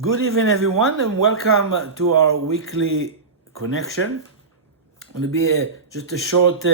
Good evening, everyone, and welcome to our weekly connection. Going to be just a short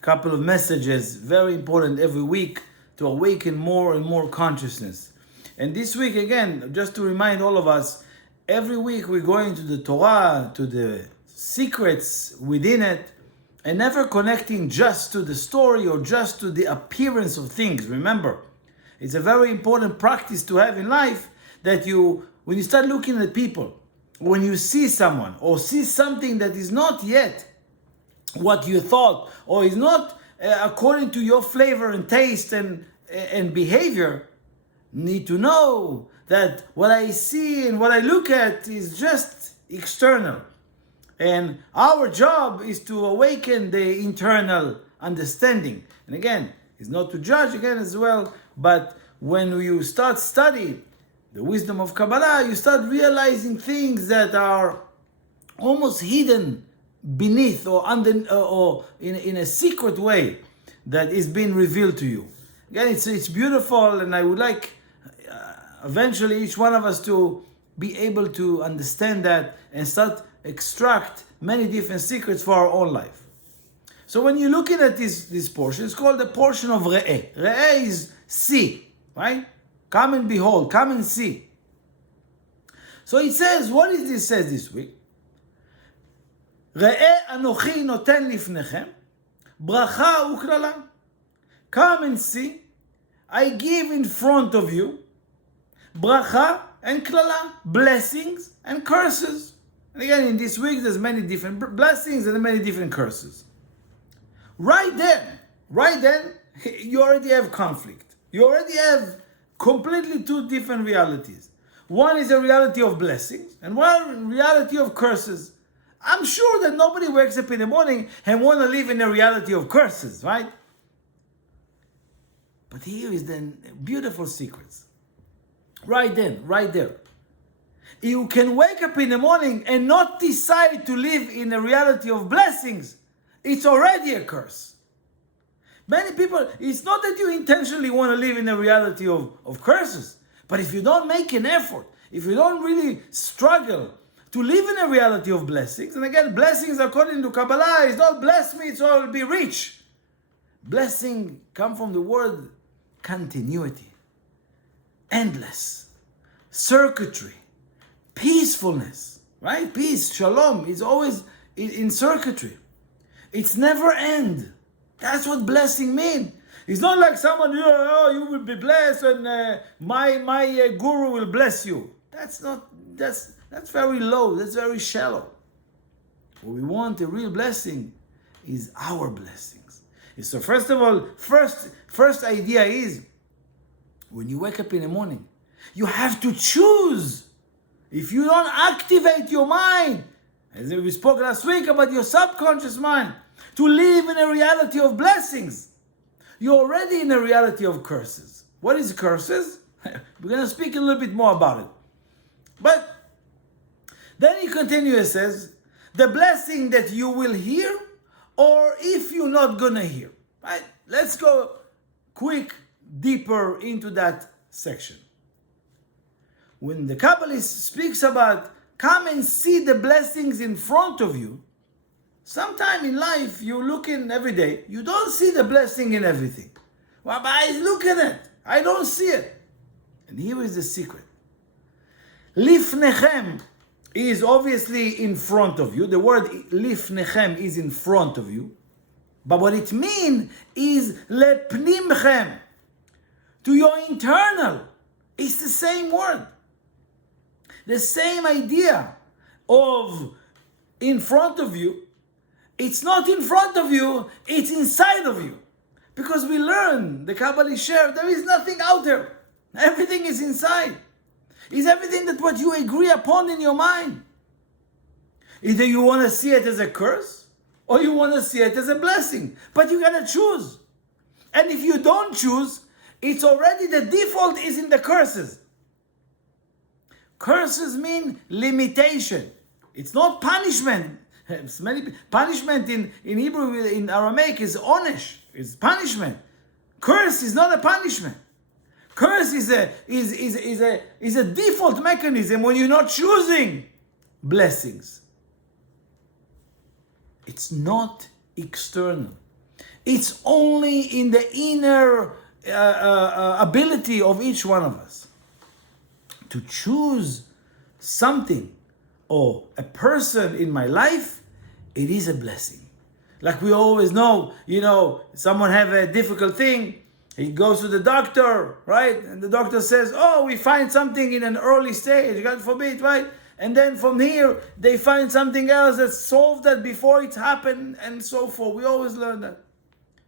couple of messages, very important every week to awaken more and more consciousness. And this week, again, just to remind all of us, every week we're going to the Torah, to the secrets within it, and never connecting just to the story or just to the appearance of things. Remember, it's a very important practice to have in life that when you start looking at people, when you see someone or see something that is not yet what you thought or is not according to your flavor and taste and behavior, need to know that what I see and what I look at is just external. And our job is to awaken the internal understanding. And again, it's not to judge again as well, but when you start studying the wisdom of Kabbalah, you start realizing things that are almost hidden beneath or under or in a secret way that is being revealed to you. Again, it's beautiful, and I would like eventually each one of us to be able to understand that and start extract many different secrets for our own life. So when you're looking at this portion, it's called the portion of Re'eh. Re'eh is see, right? Come and behold, come and see. So it says, what is this says this week? Re'eh anochi noten lifnechem, bracha uklala. Come and see, I give in front of you, bracha and klala, blessings and curses. And again, in this week, there's many different blessings and many different curses. Right then, you already have conflict. You already have completely two different realities. One is a reality of blessings and one reality of curses. I'm sure that nobody wakes up in the morning and want to live in a reality of curses, right? But here is the beautiful secrets. Right there. You can wake up in the morning and not decide to live in a reality of blessings. It's already a curse. Many people, it's not that you intentionally want to live in a reality of curses, but if you don't make an effort, if you don't really struggle to live in a reality of blessings, and again, blessings according to Kabbalah is not bless me, so I will be rich. Blessing comes from the word continuity, endless, circuitry, peacefulness, right? Peace, shalom, is always in circuitry. It's never end. That's what blessing means. It's not like someone, you will be blessed and my guru will bless you. That's very low. That's very shallow. What we want, a real blessing, is our blessings. So first of all, first idea is, when you wake up in the morning, you have to choose. If you don't activate your mind, as we spoke last week about your subconscious mind, to live in a reality of blessings, you're already in a reality of curses. What is curses? We're going to speak a little bit more about it. But then he continues and says, the blessing that you will hear, or if you're not going to hear. Right? Let's go deeper into that section. When the Kabbalist speaks about come and see the blessings in front of you, sometime in life you're looking every day, you don't see the blessing in everything. Well, but I look at it, I don't see it. And here is the secret. Lifnechem is obviously in front of you. The word lifnechem is in front of you. But what it means is lepnimchem, to your internal. It's the same word. The same idea of in front of you. It's not in front of you, it's inside of you. Because we learn, the Kabbalah share, there is nothing out there. Everything is inside. It's everything that what you agree upon in your mind. Either you want to see it as a curse, or you want to see it as a blessing. But you got to choose. And if you don't choose, it's already the default is in the curses. Curses mean limitation. It's not punishment. Punishment in Hebrew, in Aramaic, is onesh. It's punishment. Curse is not a punishment. Curse is a default mechanism when you're not choosing blessings. It's not external. It's only in the inner ability of each one of us to choose something or a person in my life. It is a blessing. Like we always know, someone have a difficult thing, he goes to the doctor, right? And the doctor says, oh, we find something in an early stage, God forbid, right? And then from here, they find something else that solved that before it happened, and so forth. We always learn that.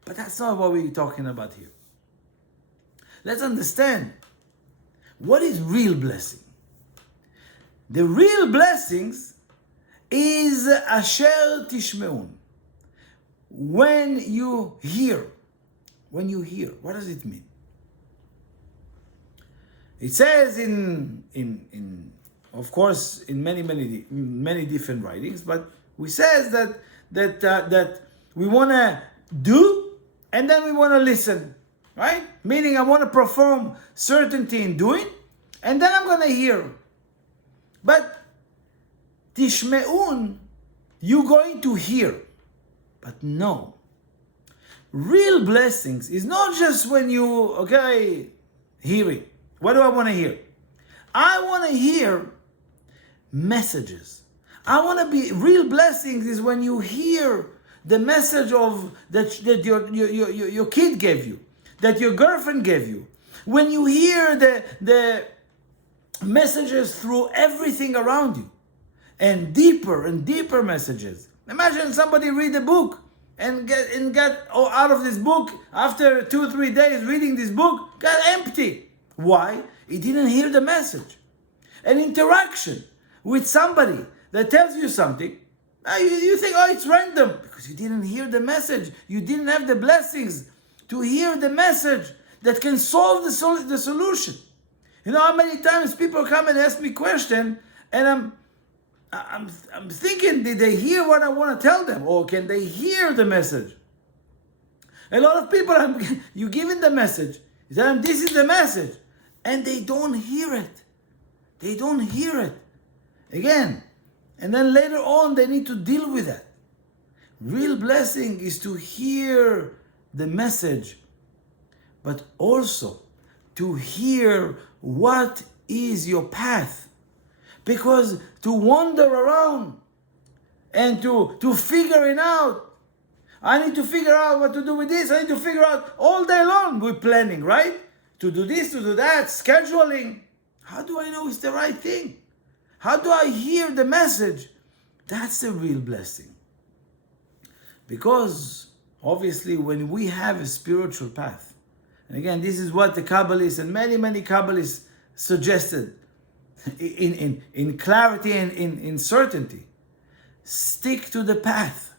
But that's not what we're talking about here. Let's understand, what is real blessing? The real blessings is asher tishmeun. When you hear, what does it mean? It says in of course in many different writings, but we says that we want to do and then we want to listen, right? Meaning I want to perform certainty in doing, and then I'm going to hear. But tishmeun, you're going to hear. But no, real blessings is not just when you, hearing. What do I want to hear? I want to hear messages. I want to be, real blessings is when you hear the message of that your kid gave you, that your girlfriend gave you. When you hear the messages through everything around you, and deeper messages. Imagine somebody read a book and get out of this book after 2-3 days reading this book, got empty. Why? He didn't hear the message. An interaction with somebody that tells you something, you think, oh, it's random, because you didn't hear the message. You didn't have the blessings to hear the message that can solve the solution. You know how many times people come and ask me question, and I'm thinking, did they hear what I want to tell them, or can they hear the message? A lot of people, you giving the message, you tell them this is the message, and they don't hear it. They don't hear it. Again, and then later on they need to deal with that. Real blessing is to hear the message, but also to hear what is your path. Because to wander around and to figure it out, I need to figure out what to do with this, I need to figure out all day long, we're planning, right? To do this, to do that, scheduling. How do I know it's the right thing? How do I hear the message? That's the real blessing. Because obviously when we have a spiritual path, and again, this is what the Kabbalists and many Kabbalists suggested, in clarity and in certainty, stick to the path.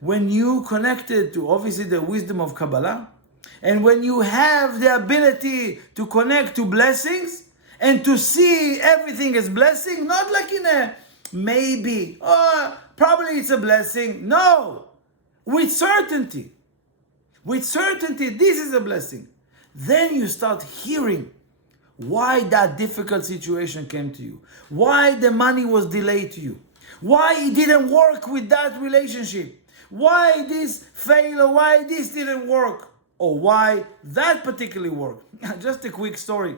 When you connected to obviously the wisdom of Kabbalah, and when you have the ability to connect to blessings and to see everything as blessing, not like in a maybe, probably it's a blessing. No, with certainty. With certainty, this is a blessing. Then you start hearing why that difficult situation came to you, why the money was delayed to you, why it didn't work with that relationship, why this failed, or why this didn't work, or why that particularly worked. Just a quick story.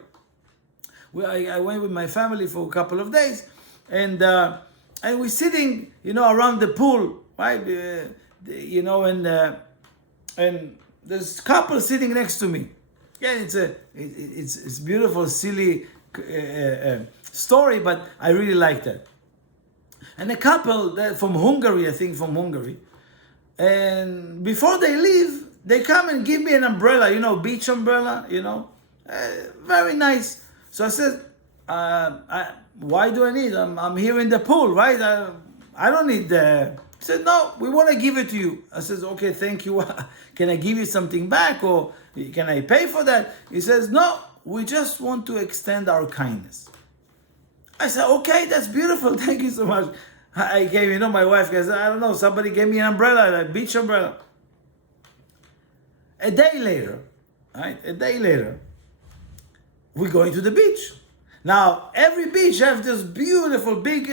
I went with my family for a couple of days, and we're sitting, around the pool, right? And there's a couple sitting next to me. Yeah, it's beautiful, silly story, but I really like that. And a couple from Hungary, I think from Hungary, and before they leave, they come and give me an umbrella, beach umbrella, very nice. So I said, why do I need? I'm here in the pool, right? I don't need the. He said, no, we want to give it to you. I said, okay, thank you. Can I give you something back, or can I pay for that? He says, no, we just want to extend our kindness. I said, okay, that's beautiful. Thank you so much. I gave, my wife goes, I don't know, somebody gave me an umbrella, a beach umbrella. A day later, right? we're going to the beach. Now, every beach has this beautiful big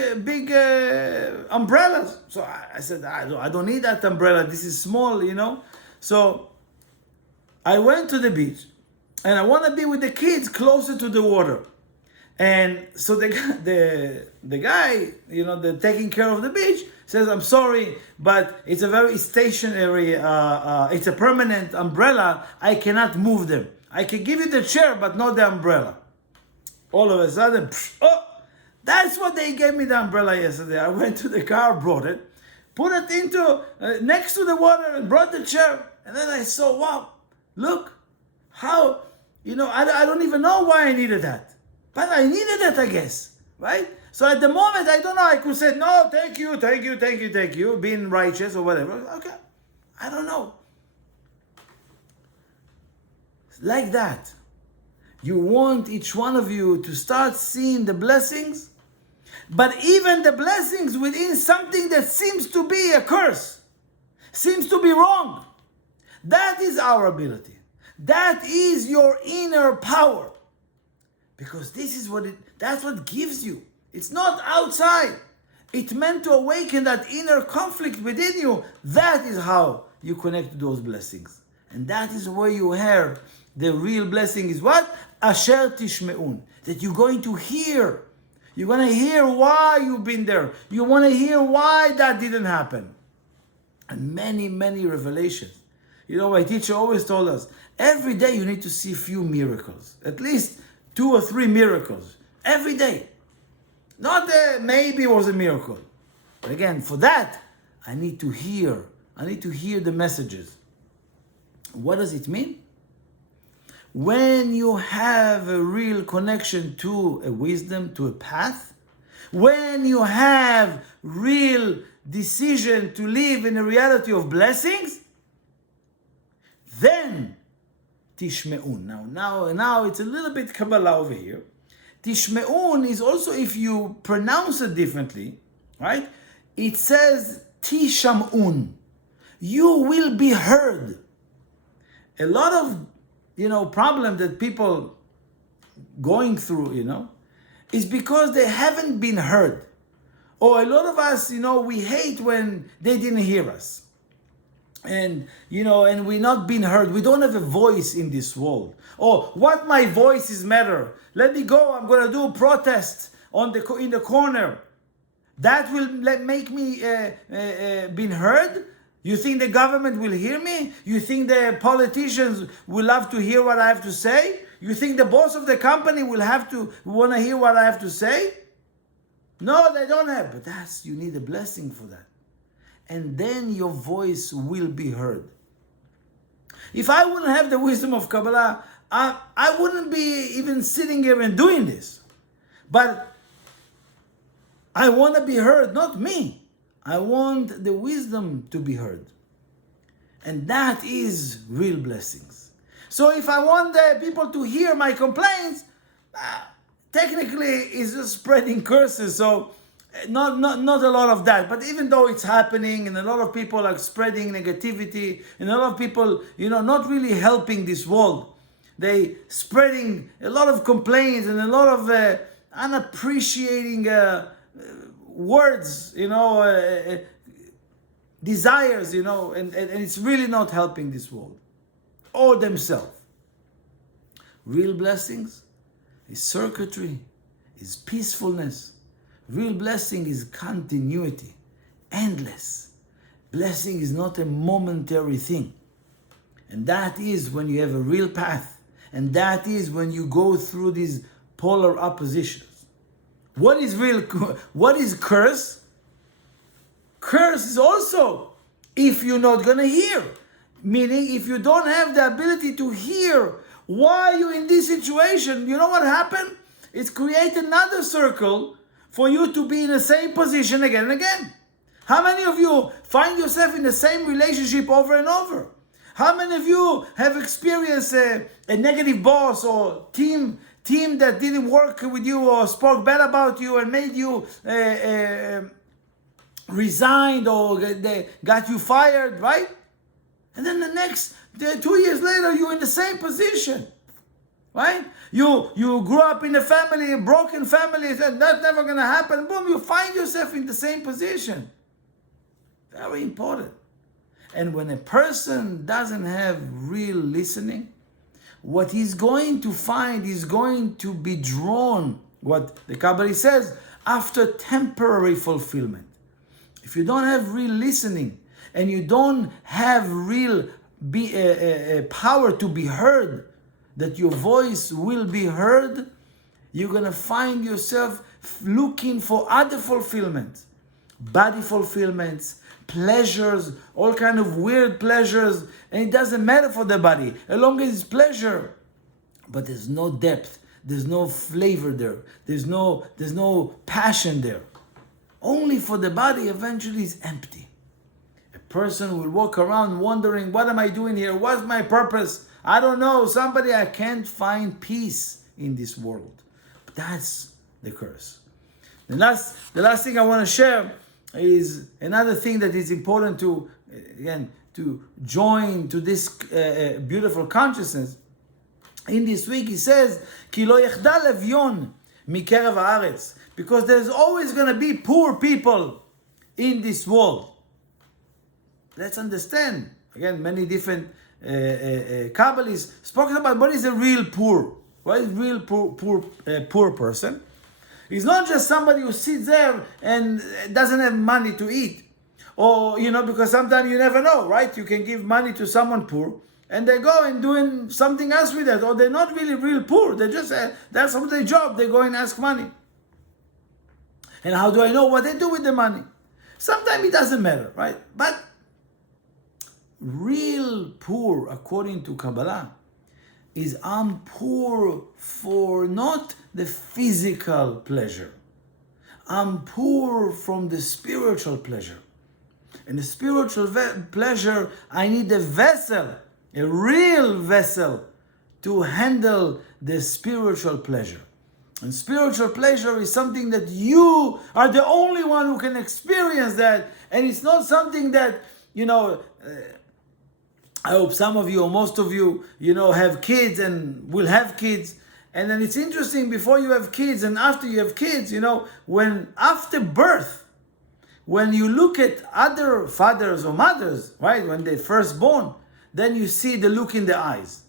umbrellas. So I said, I don't need that umbrella. This is small, you know. So I went to the beach, and I want to be with the kids closer to the water. And so the guy, you know, the taking care of the beach says, I'm sorry, but it's a very stationary, it's a permanent umbrella. I cannot move them. I can give you the chair, but not the umbrella. All of a sudden, that's what they gave me the umbrella yesterday. I went to the car, brought it, put it into, next to the water, and brought the chair. And then I saw, wow, look, how, you know, I don't even know why I needed that. But I needed it, I guess, right? So at the moment, I don't know, I could say, no, thank you, being righteous or whatever. Okay, I don't know. Like that. You want each one of you to start seeing the blessings, but even the blessings within something that seems to be a curse, seems to be wrong. That is our ability. That is your inner power. Because this is that's what gives you. It's not outside. It's meant to awaken that inner conflict within you. That is how you connect to those blessings. And that is where you hear the real blessing is what? Asher tishme'un. That you're going to hear. You're going to hear why you've been there. You want to hear why that didn't happen. And many, many revelations. You know, my teacher always told us, every day you need to see a few miracles. At least 2 or 3 miracles. Every day. Not maybe it was a miracle. But again, for that, I need to hear. I need to hear the messages. What does it mean? When you have a real connection to a wisdom, to a path, when you have real decision to live in a reality of blessings, then tishme'un. Now it's a little bit Kabbalah over here. Tishme'un is also, if you pronounce it differently, right? It says tisham'un. You will be heard. A lot of problem that people going through, is because they haven't been heard. Or a lot of us, we hate when they didn't hear us. And, and we're not being heard. We don't have a voice in this world. Or what my voice is matter. Let me go, I'm going to do a protest in the corner. That will make me being heard? You think the government will hear me? You think the politicians will love to hear what I have to say? You think the boss of the company will want to hear what I have to say? No, they don't have. But you need a blessing for that. And then your voice will be heard. If I wouldn't have the wisdom of Kabbalah, I wouldn't be even sitting here and doing this. But I want to be heard, not me. I want the wisdom to be heard. And that is real blessings. So if I want the people to hear my complaints, technically it's just spreading curses. So not a lot of that. But even though it's happening and a lot of people are spreading negativity and a lot of people, not really helping this world. They spreading a lot of complaints and a lot of unappreciating words, desires, and it's really not helping this world or themselves. Real blessings is circuitry, is peacefulness. Real blessing is continuity, endless. Blessing is not a momentary thing. And that is when you have a real path. And that is when you go through these polar oppositions. What is curse? Curse is also if you're not going to hear. Meaning if you don't have the ability to hear why you're in this situation, you know what happened? It's create another circle for you to be in the same position again and again. How many of you find yourself in the same relationship over and over? How many of you have experienced a negative boss or team that didn't work with you or spoke bad about you and made you resigned or they got you fired, right? And then the next 2 years later, you're in the same position. right? You grew up in a family, a broken family, and that's never going to happen. Boom, you find yourself in the same position. Very important. And when a person doesn't have real listening, what he's going to find is going to be drawn, what the Kabbalah says, after temporary fulfillment. If you don't have real listening and you don't have real power to be heard, that your voice will be heard, you're going to find yourself looking for other fulfillments, body fulfillments, pleasures, all kind of weird pleasures, and it doesn't matter for the body, as long as it's pleasure. But there's no depth, there's no flavor there, there's no passion there. Only for the body eventually is empty. A person will walk around wondering, what am I doing here? What's my purpose? I don't know. I can't find peace in this world. But that's the curse. The last thing I want to share is another thing that is important to join to this beautiful consciousness. In this week he says, "Ki lo yechdal evyon mikerev haaretz," because there's always going to be poor people in this world. Let's understand. Again, many different Kabbalists spoken about what is a real poor. What is real poor person? He's not just somebody who sits there and doesn't have money to eat. Or, because sometimes you never know, right? You can give money to someone poor and they go and doing something else with it. Or they're not really real poor. They just, that's their job. They go and ask money. And how do I know what they do with the money? Sometimes it doesn't matter, right? But real poor, according to Kabbalah, is I'm poor for not the physical pleasure. I'm poor from the spiritual pleasure. And the spiritual pleasure, I need a vessel, a real vessel, to handle the spiritual pleasure. And spiritual pleasure is something that you are the only one who can experience that. And it's not something that, I hope some of you or most of you, have kids and will have kids. And then it's interesting, before you have kids and after you have kids, when after birth, when you look at other fathers or mothers, right, when they're first born, then you see the look in the eyes.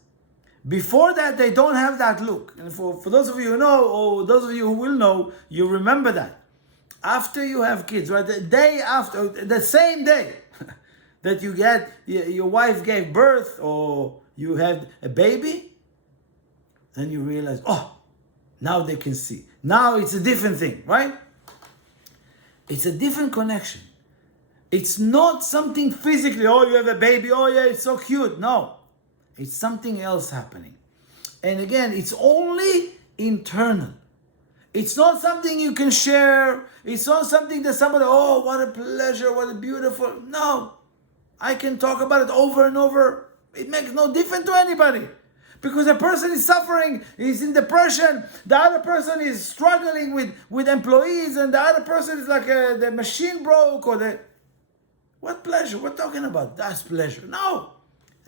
Before that, they don't have that look. And for those of you who know, or those of you who will know, you remember that. After you have kids, right, the day after, the same day that you get, your wife gave birth or you had a baby, then you realize, now they can see. Now it's a different thing, right? It's a different connection. It's not something physically, you have a baby, yeah, it's so cute. No, it's something else happening. And again, it's only internal. It's not something you can share. It's not something that somebody, what a pleasure, what a beautiful. No, I can talk about it over and over. It makes no difference to anybody. Because a person is suffering, is in depression, the other person is struggling with employees, and the other person is like the machine broke, or what pleasure? We're talking about that's pleasure. No.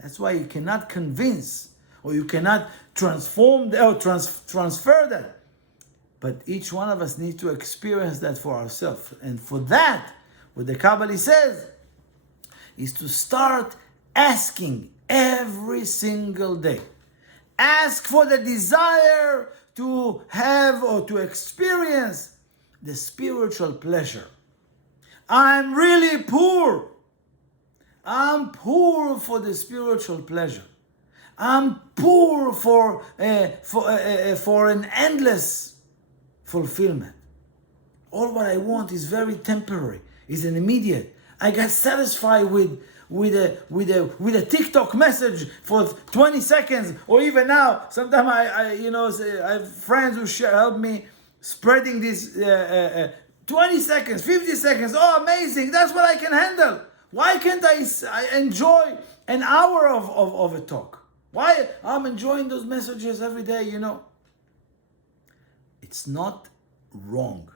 That's why you cannot convince, or you cannot transform or transfer that. But each one of us needs to experience that for ourselves. And for that, what the Kabbalah says is to start asking every single day. Ask for the desire to have or to experience the spiritual pleasure. I'm really poor. I'm poor for the spiritual pleasure. I'm poor for an endless fulfillment. All what I want is very temporary, is an immediate. I got satisfied with a TikTok message for 20 seconds, or even now, sometimes I have friends who help me spreading this 20 seconds, 50 seconds. Oh, amazing! That's what I can handle. Why can't I enjoy an hour of a talk? Why I'm enjoying those messages every day? It's not wrong,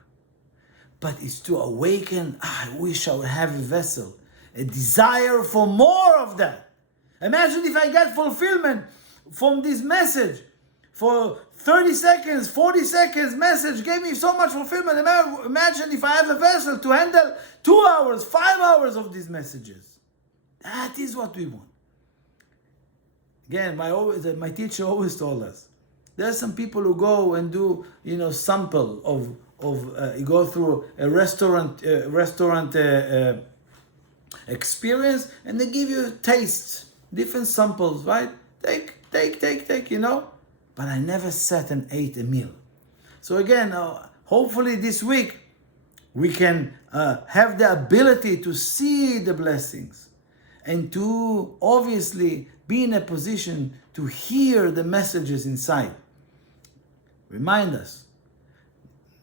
but it's to awaken. I wish I would have a vessel. A desire for more of that. Imagine if I get fulfillment from this message for 30 seconds, 40 seconds message gave me so much fulfillment. Imagine if I have a vessel to handle 2 hours, 5 hours of these messages. That is what we want. Again, my teacher always told us, there are some people who go and do, sample of you go through a restaurant experience, and they give you tastes, different samples, right? Take, But I never sat and ate a meal. So again, hopefully this week we can have the ability to see the blessings and to obviously be in a position to hear the messages inside. Remind us.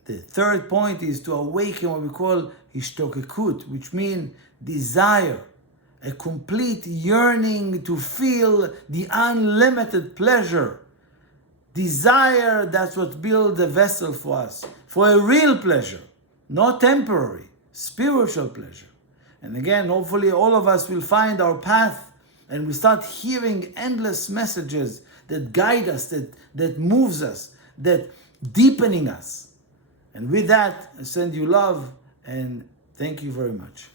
The third point is to awaken what we call hishtokekut, which means desire, a complete yearning to feel the unlimited pleasure. Desire, that's what builds a vessel for us, for a real pleasure, not temporary, spiritual pleasure. And again, hopefully all of us will find our path and we start hearing endless messages that guide us, that moves us, that deepening us. And with that, I send you love and thank you very much.